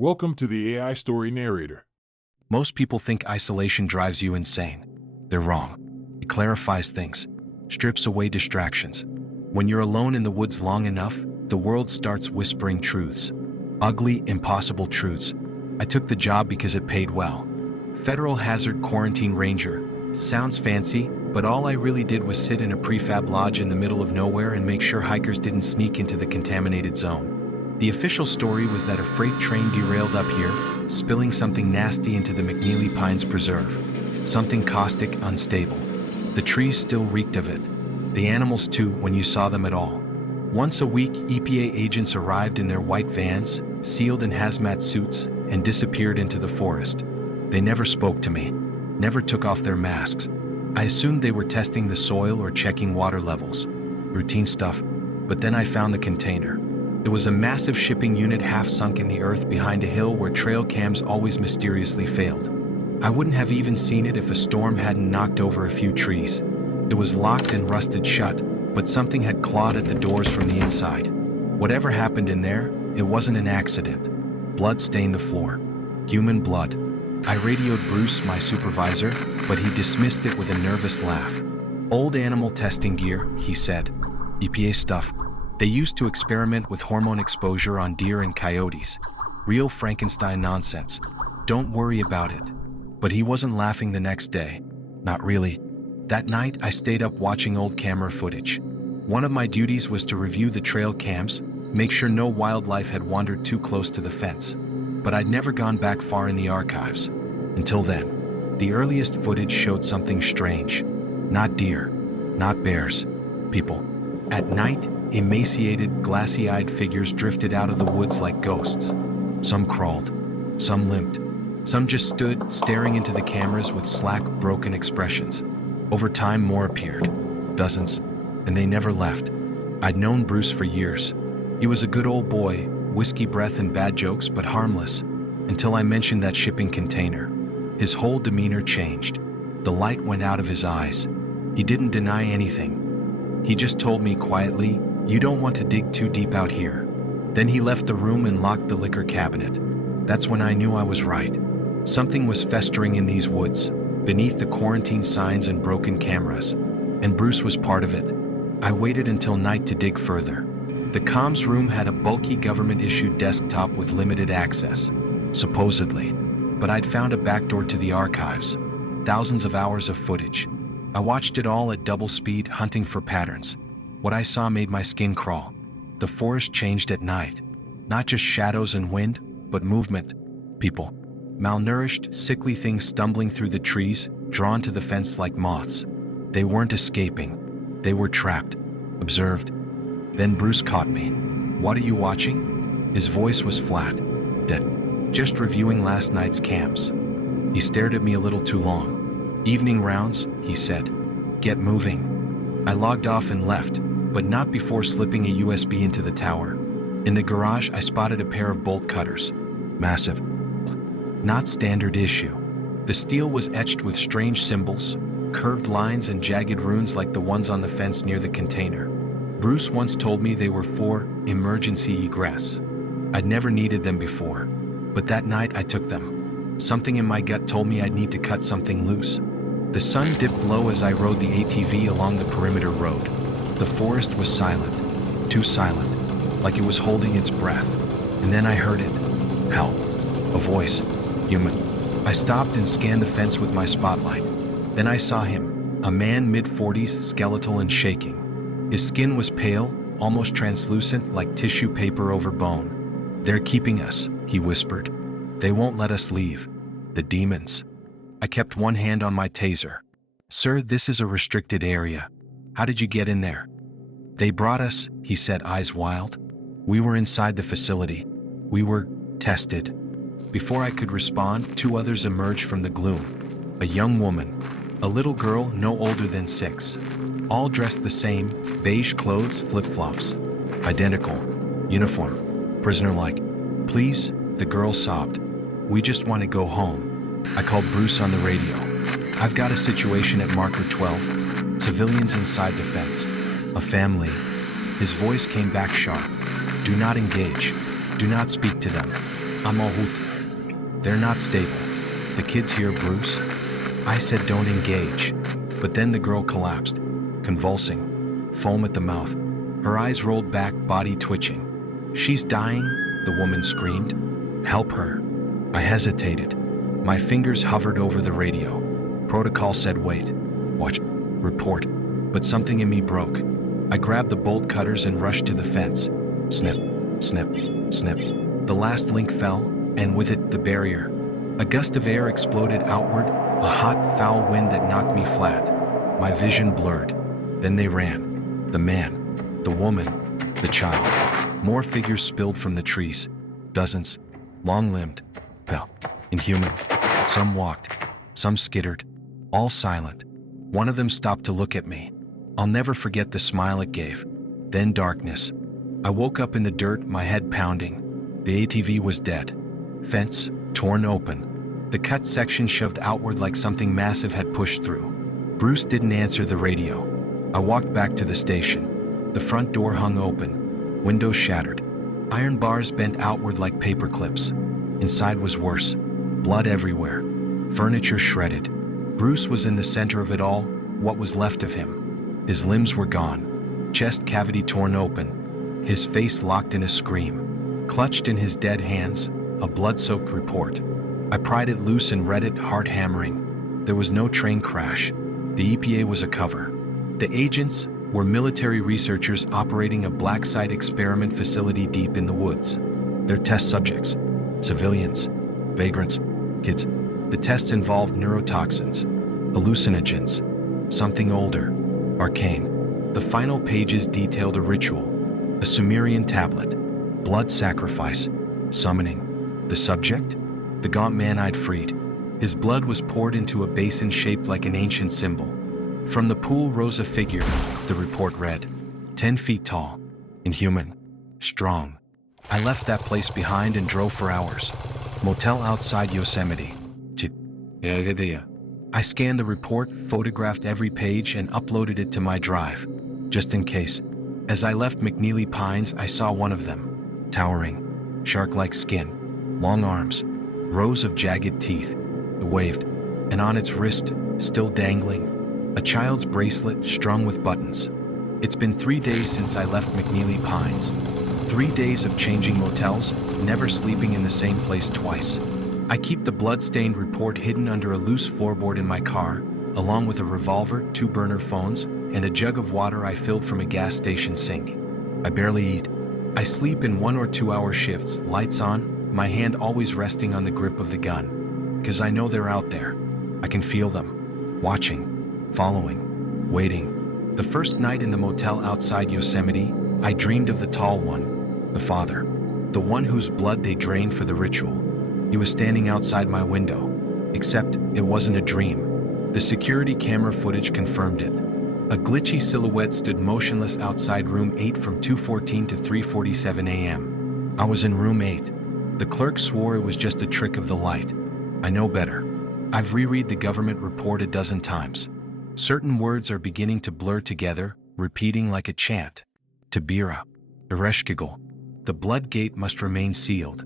Welcome to the AI Story Narrator. Most people think isolation drives you insane. They're wrong. It clarifies things, strips away distractions. When you're alone in the woods long enough, the world starts whispering truths. Ugly, impossible truths. I took the job because it paid well. Federal Hazard Quarantine Ranger. Sounds fancy, but all I really did was sit in a prefab lodge in the middle of nowhere and make sure hikers didn't sneak into the contaminated zone. The official story was that a freight train derailed up here, spilling something nasty into the McNeely Pines preserve. Something caustic, unstable. The trees still reeked of it. The animals too, when you saw them at all. Once a week, EPA agents arrived in their white vans, sealed in hazmat suits, and disappeared into the forest. They never spoke to me, never took off their masks. I assumed they were testing the soil or checking water levels. Routine stuff. But then I found the container. It was a massive shipping unit half sunk in the earth behind a hill where trail cams always mysteriously failed. I wouldn't have even seen it if a storm hadn't knocked over a few trees. It was locked and rusted shut, but something had clawed at the doors from the inside. Whatever happened in there, it wasn't an accident. Blood stained the floor. Human blood. I radioed Bruce, my supervisor, but he dismissed it with a nervous laugh. Old animal testing gear, he said. EPA stuff. They used to experiment with hormone exposure on deer and coyotes. Real Frankenstein nonsense. Don't worry about it. But he wasn't laughing the next day. Not really. That night, I stayed up watching old camera footage. One of my duties was to review the trail cams, make sure no wildlife had wandered too close to the fence. But I'd never gone back far in the archives. Until then. The earliest footage showed something strange. Not deer. Not bears. People. At night, emaciated, glassy-eyed figures drifted out of the woods like ghosts. Some crawled. Some limped. Some just stood, staring into the cameras with slack, broken expressions. Over time, more appeared. Dozens. And they never left. I'd known Bruce for years. He was a good old boy, whiskey breath and bad jokes, but harmless. Until I mentioned that shipping container. His whole demeanor changed. The light went out of his eyes. He didn't deny anything. He just told me quietly, "You don't want to dig too deep out here." Then he left the room and locked the liquor cabinet. That's when I knew I was right. Something was festering in these woods, beneath the quarantine signs and broken cameras. And Bruce was part of it. I waited until night to dig further. The comms room had a bulky government-issued desktop with limited access, supposedly. But I'd found a backdoor to the archives. Thousands of hours of footage. I watched it all at double speed, hunting for patterns. What I saw made my skin crawl. The forest changed at night. Not just shadows and wind, but movement. People. Malnourished, sickly things stumbling through the trees, drawn to the fence like moths. They weren't escaping. They were trapped. Observed. Then Bruce caught me. "What are you watching?" His voice was flat. Dead. "Just reviewing last night's cams." He stared at me a little too long. "Evening rounds," he said. "Get moving." I logged off and left, but not before slipping a USB into the tower. In the garage, I spotted a pair of bolt cutters. Massive. Not standard issue. The steel was etched with strange symbols, curved lines and jagged runes like the ones on the fence near the container. Bruce once told me they were for emergency egress. I'd never needed them before, but that night I took them. Something in my gut told me I'd need to cut something loose. The sun dipped low as I rode the ATV along the perimeter road. The forest was silent, too silent, like it was holding its breath. And then I heard it. Help. A voice. Human. I stopped and scanned the fence with my spotlight. Then I saw him, a man mid-40s, skeletal and shaking. His skin was pale, almost translucent, like tissue paper over bone. "They're keeping us," he whispered. "They won't let us leave. The demons." I kept one hand on my taser. "Sir, this is a restricted area. How did you get in there?" "They brought us," he said, eyes wild. "We were inside the facility. We were tested." Before I could respond, two others emerged from the gloom. A young woman, a little girl no older than 6. All dressed the same, beige clothes, flip-flops. Identical. Uniform. Prisoner-like. "Please," the girl sobbed. "We just want to go home." I called Bruce on the radio. "I've got a situation at Marker 12. Civilians inside the fence. A family." His voice came back sharp. "Do not engage. Do not speak to them. I'm all hoot. They're not stable. The kids here, Bruce. I said don't engage. But then the girl collapsed, convulsing, foam at the mouth. Her eyes rolled back, body twitching. She's dying, the woman screamed. Help her. I hesitated. My fingers hovered over the radio. Protocol said wait, watch, report. But something in me broke. I grabbed the bolt cutters and rushed to the fence. Snip, snip, snip. The last link fell, and with it, the barrier. A gust of air exploded outward, a hot, foul wind that knocked me flat. My vision blurred. Then they ran. The man, the woman, the child. More figures spilled from the trees. Dozens, long-limbed, fell, inhuman. Some walked, some skittered, all silent. One of them stopped to look at me. I'll never forget the smile it gave. Then darkness. I woke up in the dirt, my head pounding. The ATV was dead. Fence, torn open. The cut section shoved outward like something massive had pushed through. Bruce didn't answer the radio. I walked back to the station. The front door hung open. Windows shattered. Iron bars bent outward like paper clips. Inside was worse. Blood everywhere. Furniture shredded. Bruce was in the center of it all, what was left of him. His limbs were gone. Chest cavity torn open. His face locked in a scream. Clutched in his dead hands, a blood-soaked report. I pried it loose and read it, heart hammering. There was no train crash. The EPA was a cover. The agents were military researchers operating a black site experiment facility deep in the woods. Their test subjects, civilians, vagrants, kids. The tests involved neurotoxins, hallucinogens, something older, arcane. The final pages detailed a ritual, a Sumerian tablet, blood sacrifice, summoning. The subject? The gaunt man I'd freed. His blood was poured into a basin shaped like an ancient symbol. From the pool rose a figure, the report read. 10 feet tall, inhuman, strong. I left that place behind and drove for hours. Motel outside Yosemite. I scanned the report, photographed every page, and uploaded it to my drive, just in case. As I left McNeely Pines, I saw one of them, towering, shark-like skin, long arms, rows of jagged teeth. It waved, and on its wrist, still dangling, a child's bracelet strung with buttons. It's been 3 days since I left McNeely Pines. 3 days of changing motels, never sleeping in the same place twice. I keep the blood-stained report hidden under a loose floorboard in my car, along with a revolver, 2 burner phones, and a jug of water I filled from a gas station sink. I barely eat. I sleep in 1 or 2 hour shifts, lights on, my hand always resting on the grip of the gun. 'Cause I know they're out there. I can feel them, watching, following, waiting. The first night in the motel outside Yosemite, I dreamed of the tall one, the father, the one whose blood they drained for the ritual. He was standing outside my window, except it wasn't a dream. The security camera footage confirmed it. A glitchy silhouette stood motionless outside room 8 from 2:14 to 3:47 a.m. I was in room 8. The clerk swore it was just a trick of the light. I know better. I've reread the government report a dozen times. Certain words are beginning to blur together, repeating like a chant. Tabira, Ereshkigal. The blood gate must remain sealed.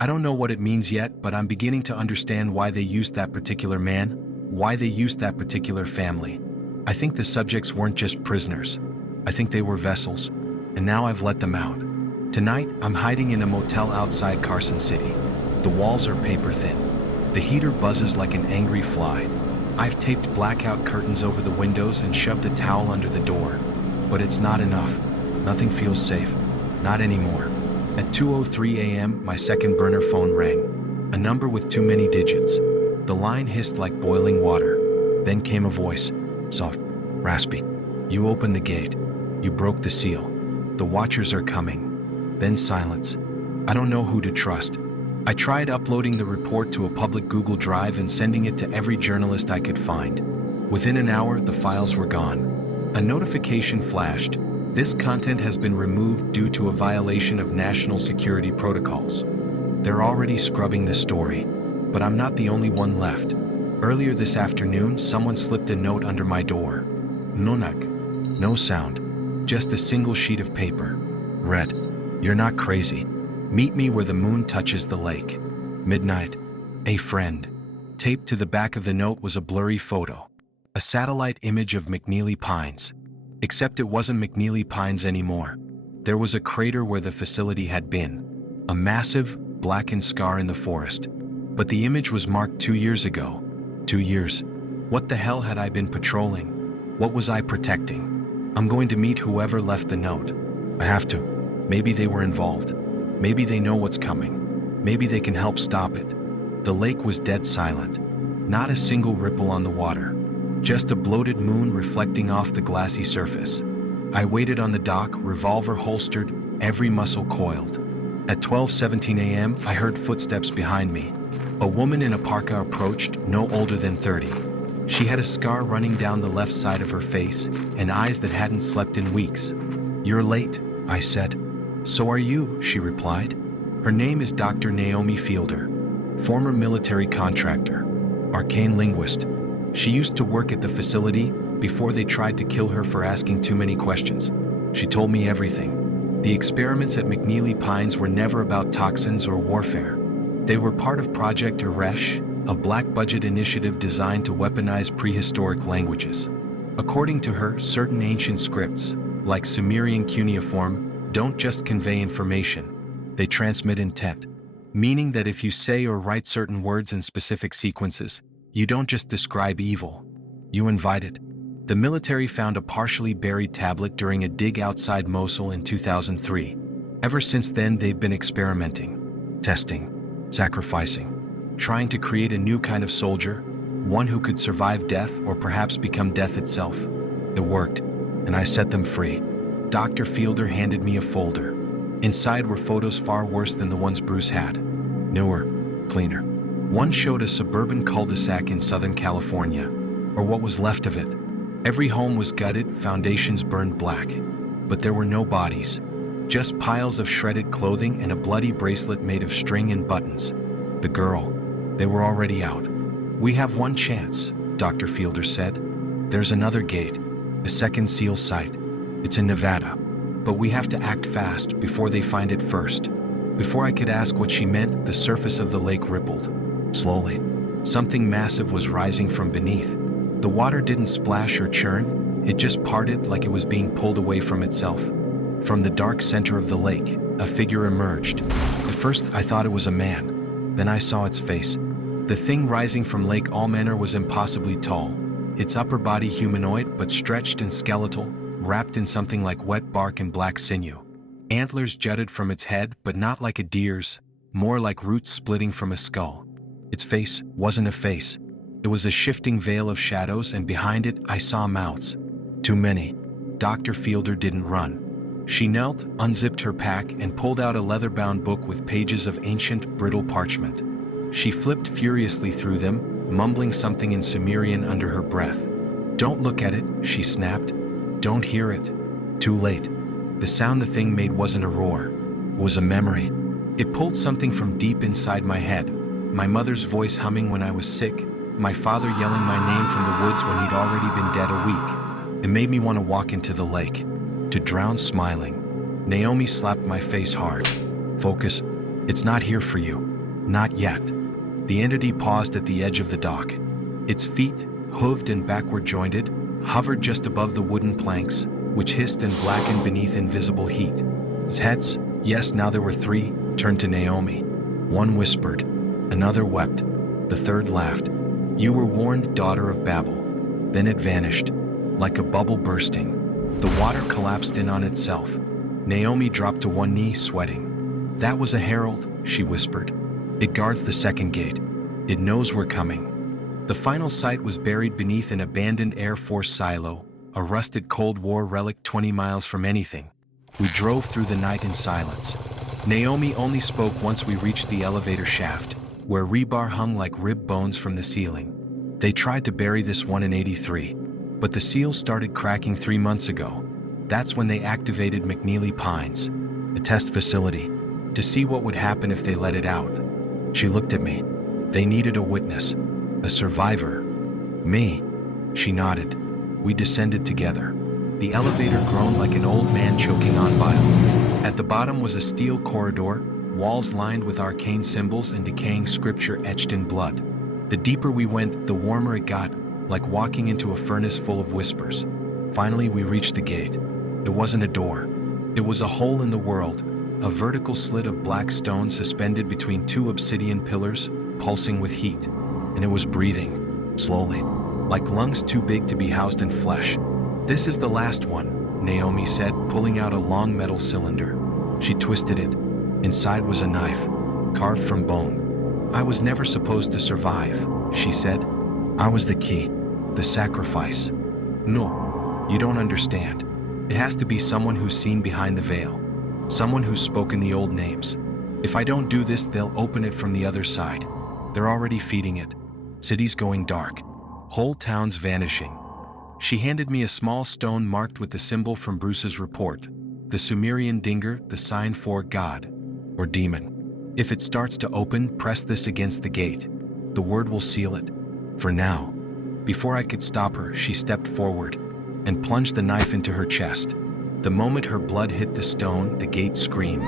I don't know what it means yet, but I'm beginning to understand why they used that particular man, why they used that particular family. I think the subjects weren't just prisoners. I think they were vessels, and now I've let them out. Tonight, I'm hiding in a motel outside Carson City. The walls are paper thin. The heater buzzes like an angry fly. I've taped blackout curtains over the windows and shoved a towel under the door. But it's not enough. Nothing feels safe. Not anymore. At 2:03 a.m., my second burner phone rang. A number with too many digits. The line hissed like boiling water. Then came a voice, soft, raspy. You opened the gate. You broke the seal. The watchers are coming. Then silence. I don't know who to trust. I tried uploading the report to a public Google Drive and sending it to every journalist I could find. Within an hour, the files were gone. A notification flashed. This content has been removed due to a violation of national security protocols. They're already scrubbing the story, but I'm not the only one left. Earlier this afternoon, someone slipped a note under my door. Nonak. No sound. Just a single sheet of paper. Read. You're not crazy. Meet me where the moon touches the lake. Midnight. A friend. Taped to the back of the note was a blurry photo. A satellite image of McNeely Pines. Except it wasn't McNeely Pines anymore. There was a crater where the facility had been. A massive, blackened scar in the forest. But the image was marked 2 years ago. 2 years. What the hell had I been patrolling? What was I protecting? I'm going to meet whoever left the note. I have to. Maybe they were involved. Maybe they know what's coming. Maybe they can help stop it. The lake was dead silent. Not a single ripple on the water. Just a bloated moon reflecting off the glassy surface. I waited on the dock, revolver holstered, every muscle coiled. At 12:17 a.m., I heard footsteps behind me. A woman in a parka approached, no older than 30. She had a scar running down the left side of her face and eyes that hadn't slept in weeks. "You're late," I said. "So are you," she replied. Her name is Dr. Naomi Fielder, former military contractor, arcane linguist. She used to work at the facility before they tried to kill her for asking too many questions. She told me everything. The experiments at McNeely Pines were never about toxins or warfare. They were part of Project Eresh, a black-budget initiative designed to weaponize prehistoric languages. According to her, certain ancient scripts, like Sumerian cuneiform, don't just convey information, they transmit intent. Meaning that if you say or write certain words in specific sequences, you don't just describe evil, you invite it. The military found a partially buried tablet during a dig outside Mosul in 2003. Ever since then, they've been experimenting, testing, sacrificing, trying to create a new kind of soldier, one who could survive death or perhaps become death itself. It worked, and I set them free. Dr. Fielder handed me a folder. Inside were photos far worse than the ones Bruce had. Newer, cleaner. One showed a suburban cul-de-sac in Southern California, or what was left of it. Every home was gutted, foundations burned black. But there were no bodies. Just piles of shredded clothing and a bloody bracelet made of string and buttons. The girl, they were already out. "We have one chance," Dr. Fielder said. "There's another gate, a second SEAL site. It's in Nevada. But we have to act fast before they find it first." Before I could ask what she meant, the surface of the lake rippled. Slowly. Something massive was rising from beneath. The water didn't splash or churn, it just parted like it was being pulled away from itself. From the dark center of the lake, a figure emerged. At first, I thought it was a man. Then I saw its face. The thing rising from Lake Almanor was impossibly tall. Its upper body humanoid, but stretched and skeletal, wrapped in something like wet bark and black sinew. Antlers jutted from its head, but not like a deer's, more like roots splitting from a skull. Its face wasn't a face. It was a shifting veil of shadows, and behind it I saw mouths. Too many. Dr. Fielder didn't run. She knelt, unzipped her pack, and pulled out a leather-bound book with pages of ancient, brittle parchment. She flipped furiously through them, mumbling something in Sumerian under her breath. "Don't look at it," she snapped. "Don't hear it." Too late. The sound the thing made wasn't a roar. It was a memory. It pulled something from deep inside my head. My mother's voice humming when I was sick. My father yelling my name from the woods when he'd already been dead a week. It made me want to walk into the lake, to drown smiling. Naomi slapped my face hard. "Focus. It's not here for you. Not yet." The entity paused at the edge of the dock. Its feet, hooved and backward jointed, hovered just above the wooden planks, which hissed and blackened beneath invisible heat. Its heads, yes, now there were 3, turned to Naomi. One whispered. Another wept. The third laughed. "You were warned, daughter of Babel." Then it vanished, like a bubble bursting. The water collapsed in on itself. Naomi dropped to one knee, sweating. "That was a herald," she whispered. "It guards the second gate. It knows we're coming." The final site was buried beneath an abandoned Air Force silo, a rusted Cold War relic 20 miles from anything. We drove through the night in silence. Naomi only spoke once we reached the elevator shaft, where rebar hung like rib bones from the ceiling. They tried to bury this one in '83, but the seals started cracking 3 months ago. That's when they activated McNeely Pines, a test facility, to see what would happen if they let it out. She looked at me. They needed a witness, a survivor. Me. She nodded. We descended together. The elevator groaned like an old man choking on bile. At the bottom was a steel corridor, walls lined with arcane symbols and decaying scripture etched in blood. The deeper we went, the warmer it got, like walking into a furnace full of whispers. Finally, we reached the gate. It wasn't a door. It was a hole in the world, a vertical slit of black stone suspended between two obsidian pillars, pulsing with heat. And it was breathing, slowly, like lungs too big to be housed in flesh. "This is the last one," Naomi said, pulling out a long metal cylinder. She twisted it. Inside was a knife, carved from bone. "I was never supposed to survive," she said. "I was the key, the sacrifice." "No, you don't understand. It has to be someone who's seen behind the veil, someone who's spoken the old names. If I don't do this, they'll open it from the other side. They're already feeding it. Cities going dark, whole towns vanishing." She handed me a small stone marked with the symbol from Bruce's report, the Sumerian dinger, the sign for God or demon. "If it starts to open, press this against the gate. The word will seal it. For now." Before I could stop her, she stepped forward and plunged the knife into her chest. The moment her blood hit the stone, the gate screamed.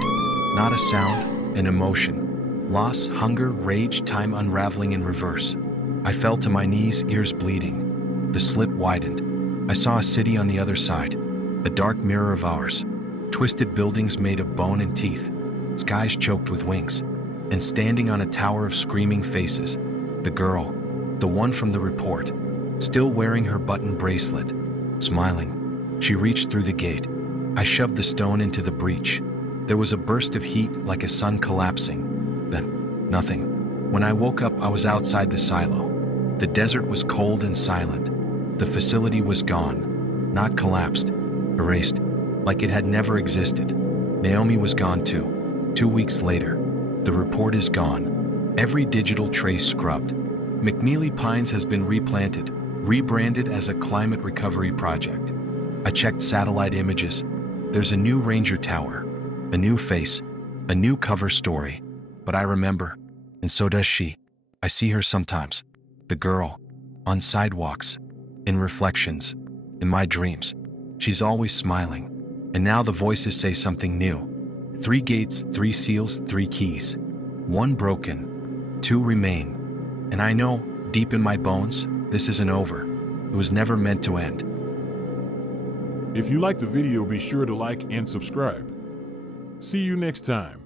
Not a sound, an emotion. Loss, hunger, rage, time unraveling in reverse. I fell to my knees, ears bleeding. The slit widened. I saw a city on the other side, a dark mirror of ours. Twisted buildings made of bone and teeth, skies choked with wings. And standing on a tower of screaming faces, the girl, the one from the report, still wearing her button bracelet, smiling. She reached through the gate. I shoved the stone into the breach. There was a burst of heat like a sun collapsing. Then, nothing. When I woke up, I was outside the silo. The desert was cold and silent. The facility was gone, not collapsed, erased, like it had never existed. Naomi was gone too. 2 weeks later, the report is gone. Every digital trace scrubbed. McNeely Pines has been replanted, rebranded as a climate recovery project. I checked satellite images. There's a new ranger tower, a new face, a new cover story. But I remember, and so does she. I see her sometimes, the girl, on sidewalks, in reflections, in my dreams. She's always smiling. And now the voices say something new. 3 gates, 3 seals, 3 keys. 1 broken, 2 remain. And I know, deep in my bones, this isn't over. It was never meant to end. If you liked the video, be sure to like and subscribe. See you next time.